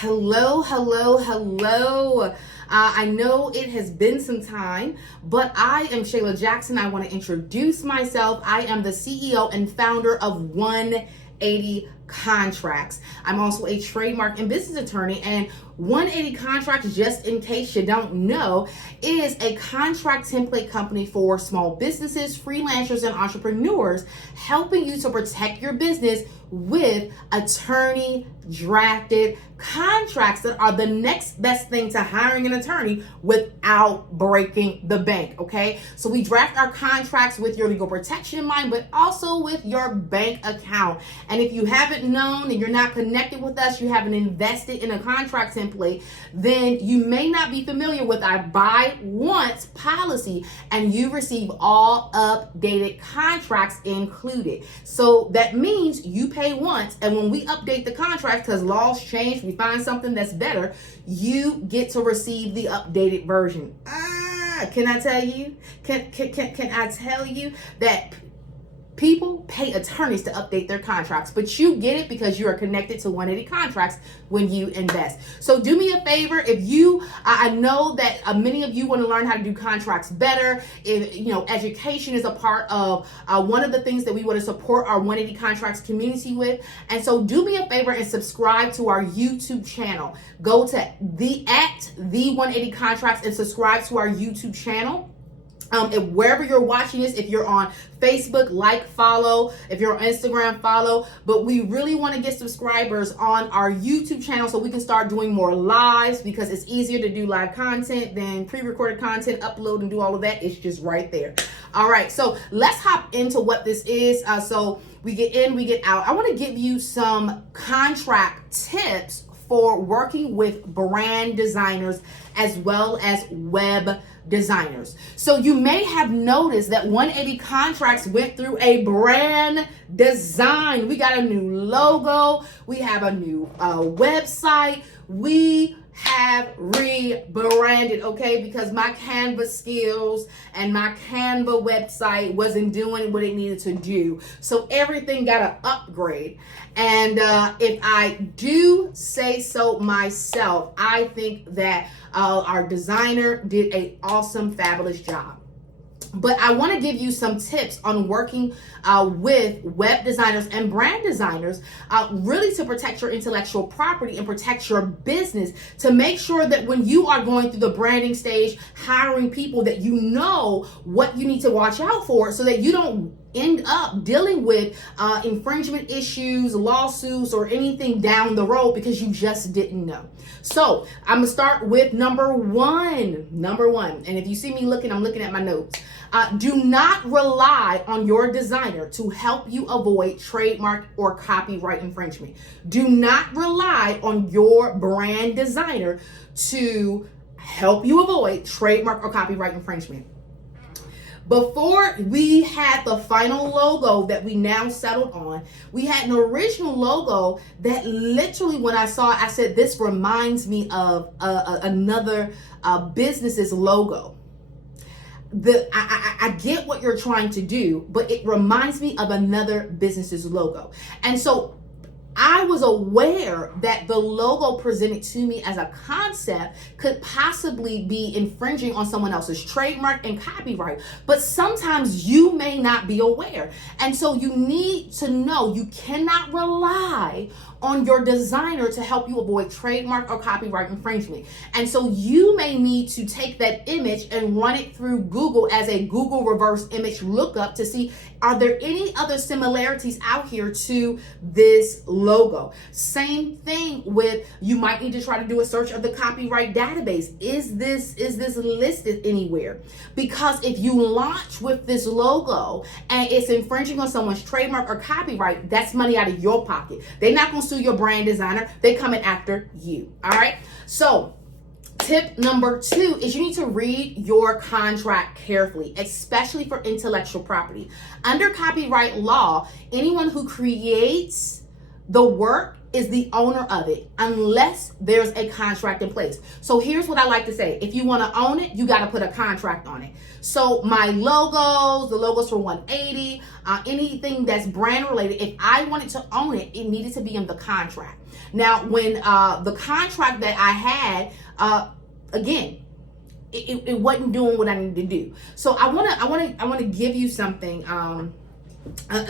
Hello, hello, hello. I know it has been some time, but I am Shayla Jackson. I want to introduce myself. I am the CEO and founder of 180 Contracts. I'm also a trademark and business attorney, and 180 Contracts, just in case you don't know, is a contract template company for small businesses, freelancers, and entrepreneurs, helping you to protect your business with attorney drafted contracts that are the next best thing to hiring an attorney without breaking the bank. Okay, so we draft our contracts with your legal protection in mind, but also with your bank account. And if you haven't known and you're not connected with us, you haven't invested in a contract template, then you may not be familiar with our buy once policy, and you receive all updated contracts included. So that means you pay once, and when we update the contract, because laws change, we find something that's better, you get to receive the updated version. Can I tell you? Can I tell you that people pay attorneys to update their contracts, but you get it because you are connected to 180 Contracts when you invest. So do me a favor. If you, I know that many of you want to learn how to do contracts better. If education is a part of one of the things that we want to support our 180 Contracts community with. And so do me a favor and subscribe to our YouTube channel. Go to the 180 Contracts and subscribe to our YouTube channel. Wherever you're watching this, if you're on Facebook, follow. If you're on Instagram, follow. But we really want to get subscribers on our YouTube channel so we can start doing more lives, because it's easier to do live content than pre-recorded content, upload and do all of that. It's just right there. All right, so let's hop into what this is. So we get in, we get out. I want to give you some contract tips for working with brand designers as well as web designers. So you may have noticed that 180 Contracts went through a brand design. We got a new logo. We have a new website. We have rebranded, okay, because my Canva skills and my Canva website wasn't doing what it needed to do. So everything got an upgrade. And if I do say so myself, I think that our designer did an awesome, fabulous job. But I want to give you some tips on working with web designers and brand designers, really to protect your intellectual property and protect your business, to make sure that when you are going through the branding stage, hiring people, that you know what you need to watch out for, so that you don't end up dealing with infringement issues, lawsuits, or anything down the road because you just didn't know. So I'm gonna start with number one. And if you see me looking, I'm looking at my notes. Do not rely on your designer to help you avoid trademark or copyright infringement. Do not rely on your brand designer to help you avoid trademark or copyright infringement. Before we had the final logo that we now settled on, we had an original logo that literally, when I saw it, I said, this reminds me of another business's logo. I get what you're trying to do, but it reminds me of another business's logo. And so I was aware that the logo presented to me as a concept could possibly be infringing on someone else's trademark and copyright, but sometimes you may not be aware. And so you need to know you cannot rely on your designer to help you avoid trademark or copyright infringement. And so you may need to take that image and run it through Google as a Google reverse image lookup to see, are there any other similarities out here to this logo? Same thing with, you might need to try to do a search of the copyright database. Is this listed anywhere? Because if you launch with this logo and it's infringing on someone's trademark or copyright, that's money out of your pocket. They're not going to sue your brand designer. They're coming after you. All right. So tip number 2 is you need to read your contract carefully, especially for intellectual property. Under copyright law, anyone who creates the work is the owner of it unless there's a contract in place. So here's what I like to say. If you want to own it, you got to put a contract on it. So my logos, the logos for 180, anything that's brand related, if I wanted to own it, it needed to be in the contract. Now, when the contract that I had, again, it wasn't doing what I needed to do. So I want to give you something.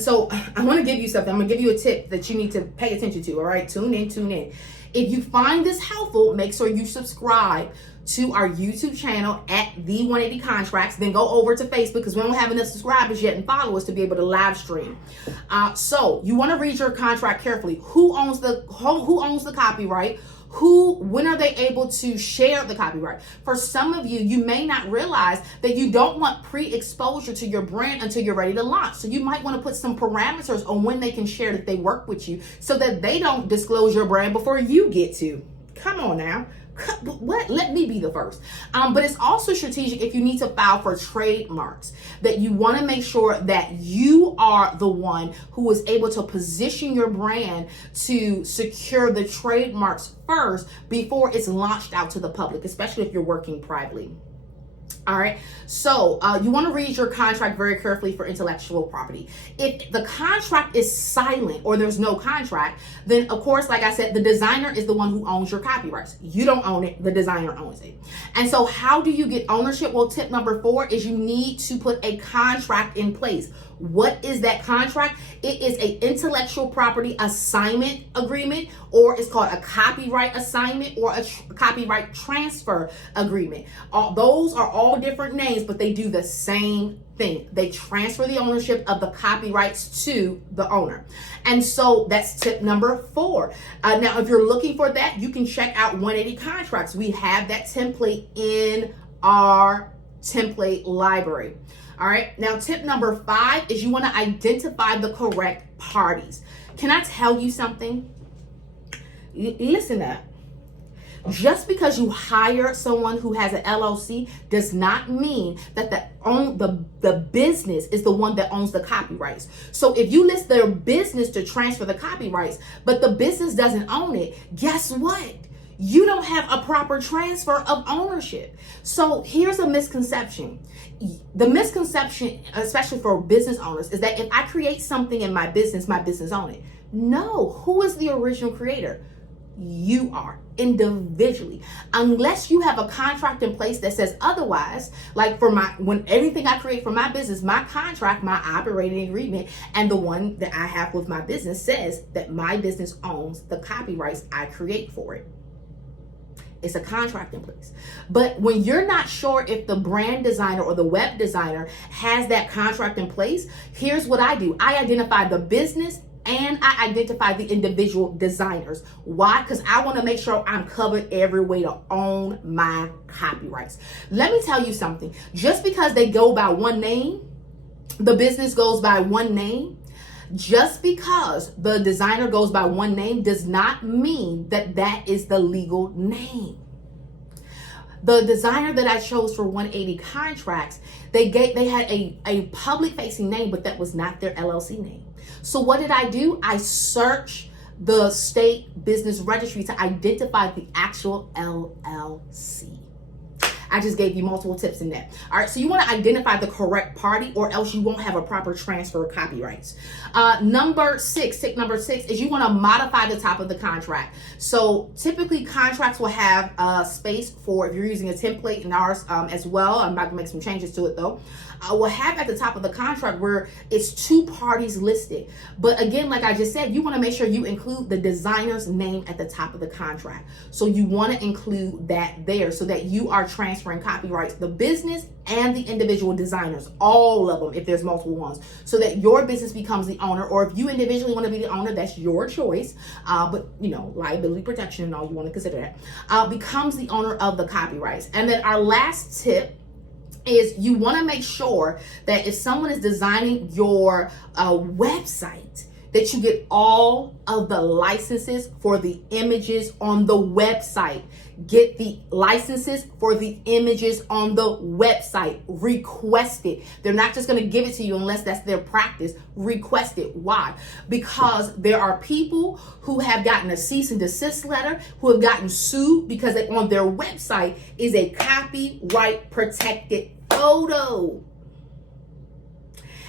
So I want to give you something. I'm gonna give you a tip that you need to pay attention to. All right, tune in. If you find this helpful, make sure you subscribe to our YouTube channel at The 180 Contracts. Then go over to Facebook because we don't have enough subscribers yet and followers to be able to live stream. So you want to read your contract carefully. Who owns the copyright? When are they able to share the copyright? For some of you, you may not realize that you don't want pre-exposure to your brand until you're ready to launch. So you might want to put some parameters on when they can share that they work with you so that they don't disclose your brand before you get to. Come on now. What? Let me be the first. But it's also strategic if you need to file for trademarks, that you want to make sure that you are the one who is able to position your brand to secure the trademarks first before it's launched out to the public, especially if you're working privately. All right, so you want to read your contract very carefully for intellectual property. If the contract is silent or there's no contract, then of course, like I said, the designer is the one who owns your copyrights. You don't own it, the designer owns it. And so how do you get ownership? Well, tip number 4 is you need to put a contract in place. What is that contract? It is an intellectual property assignment agreement, or it's called a copyright assignment or a copyright transfer agreement. Those are all different names, but they do the same thing. They transfer the ownership of the copyrights to the owner. And so that's tip number 4. Now, if you're looking for that, you can check out 180 Contracts. We have that template in our template library. All right. Now, tip number 5 is you want to identify the correct parties. Can I tell you something? Listen up. Just because you hire someone who has an LLC does not mean that the business is the one that owns the copyrights. So if you list their business to transfer the copyrights, but the business doesn't own it, guess what? You don't have a proper transfer of ownership. So here's a misconception. The misconception, especially for business owners, is that if I create something in my business owns it. No, who is the original creator? You are, individually. Unless you have a contract in place that says otherwise, like when everything I create for my business, my contract, my operating agreement, and the one that I have with my business says that my business owns the copyrights I create for it. It's a contract in place. But when you're not sure if the brand designer or the web designer has that contract in place, here's what I do. I identify the business and I identify the individual designers. Why? Because I want to make sure I'm covered every way to own my copyrights. Let me tell you something. Just because they go by one name, the business goes by one name, just because the designer goes by one name does not mean that that is the legal name. The designer that I chose for 180 Contracts, they had a public facing name, but that was not their LLC name. So what did I do? I searched the state business registry to identify the actual LLC. I just gave you multiple tips in that. All right, so you want to identify the correct party or else you won't have a proper transfer of copyrights. Tip number 6 is you want to modify the top of the contract. So typically contracts will have space for, if you're using a template in ours as well, I'm about to make some changes to it though, we'll have at the top of the contract where it's 2 parties listed. But again, like I just said, you want to make sure you include the designer's name at the top of the contract. So you want to include that there so that you are transferring copyrights, the business and the individual designers, all of them if there's multiple ones, so that your business becomes the owner. Or if you individually want to be the owner, that's your choice. But you know, liability protection and all, you want to consider that, becomes the owner of the copyrights. And then our last tip is you want to make sure that if someone is designing your website, that you get all of the licenses for the images on the website. Get the licenses for the images on the website. Request it. They're not just going to give it to you unless that's their practice. Request it. Why? Because there are people who have gotten a cease and desist letter, who have gotten sued because on their website is a copyright protected photo.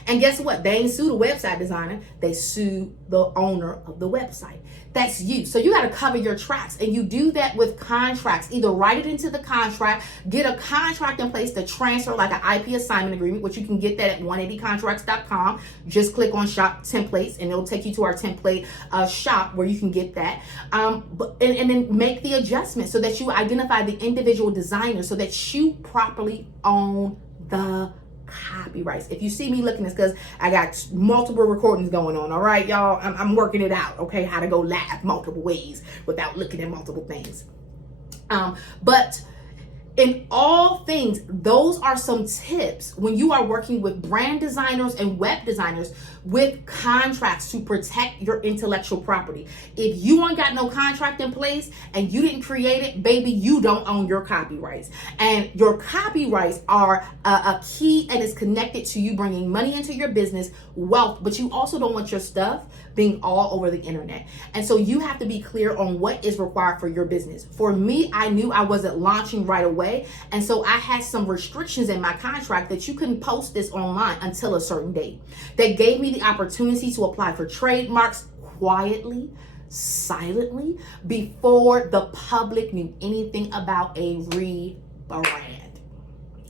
And guess what? They ain't sued a website designer. They sued the owner of the website. That's you. So you got to cover your tracks, and you do that with contracts. Either write it into the contract, get a contract in place to transfer like an IP assignment agreement, which you can get that at 180contracts.com. Just click on shop templates and it'll take you to our template shop where you can get that. And then make the adjustment so that you identify the individual designer so that you properly own the copyrights. If you see me looking, it's because I got multiple recordings going on. All right, y'all, I'm working it out. Okay, how to go live multiple ways without looking at multiple things. But in all things, those are some tips when you are working with brand designers and web designers with contracts to protect your intellectual property. If you ain't got no contract in place and you didn't create it, baby, you don't own your copyrights. And your copyrights are a key and is connected to you bringing money into your business, wealth, but you also don't want your stuff being all over the internet. And so you have to be clear on what is required for your business. For me, I knew I wasn't launching right away. And so I had some restrictions in my contract that you couldn't post this online until a certain date. That gave me the opportunity to apply for trademarks quietly, silently, before the public knew anything about a rebrand.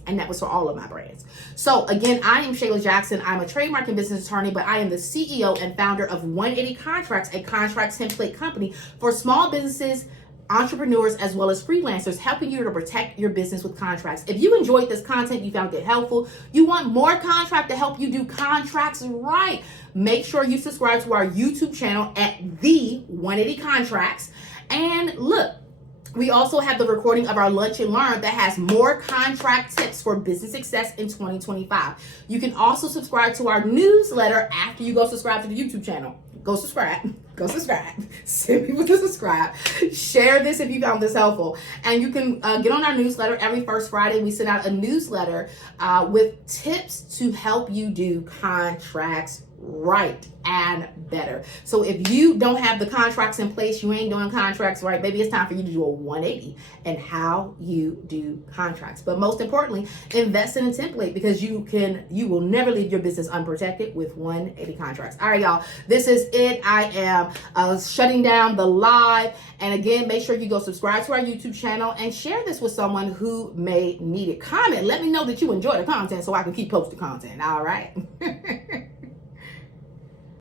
And that was for all of my brands. So again, I am Shayla Jackson. I'm a trademark and business attorney, but I am the CEO and founder of 180 Contracts, a contract template company for small businesses, entrepreneurs, as well as freelancers, helping you to protect your business with contracts. If you enjoyed this content, you found it helpful, you want more contract to help you do contracts right, make sure you subscribe to our YouTube channel at the 180 Contracts. And look, we also have the recording of our Lunch and Learn that has more contract tips for business success in 2025. You can also subscribe to our newsletter after you go subscribe to the YouTube channel. Go subscribe. Go subscribe. Send people to subscribe. Share this if you found this helpful. And you can get on our newsletter every first Friday. We send out a newsletter with tips to help you do contracts right and better. So if you don't have the contracts in place, you ain't doing contracts right, maybe it's time for you to do a 180 and how you do contracts. But most importantly, invest in a template because you will never leave your business unprotected with 180 Contracts. All right, y'all, this is it. I am shutting down the live. And again, make sure you go subscribe to our YouTube channel and share this with someone who may need it. Comment, let me know that you enjoy the content so I can keep posting content. All right.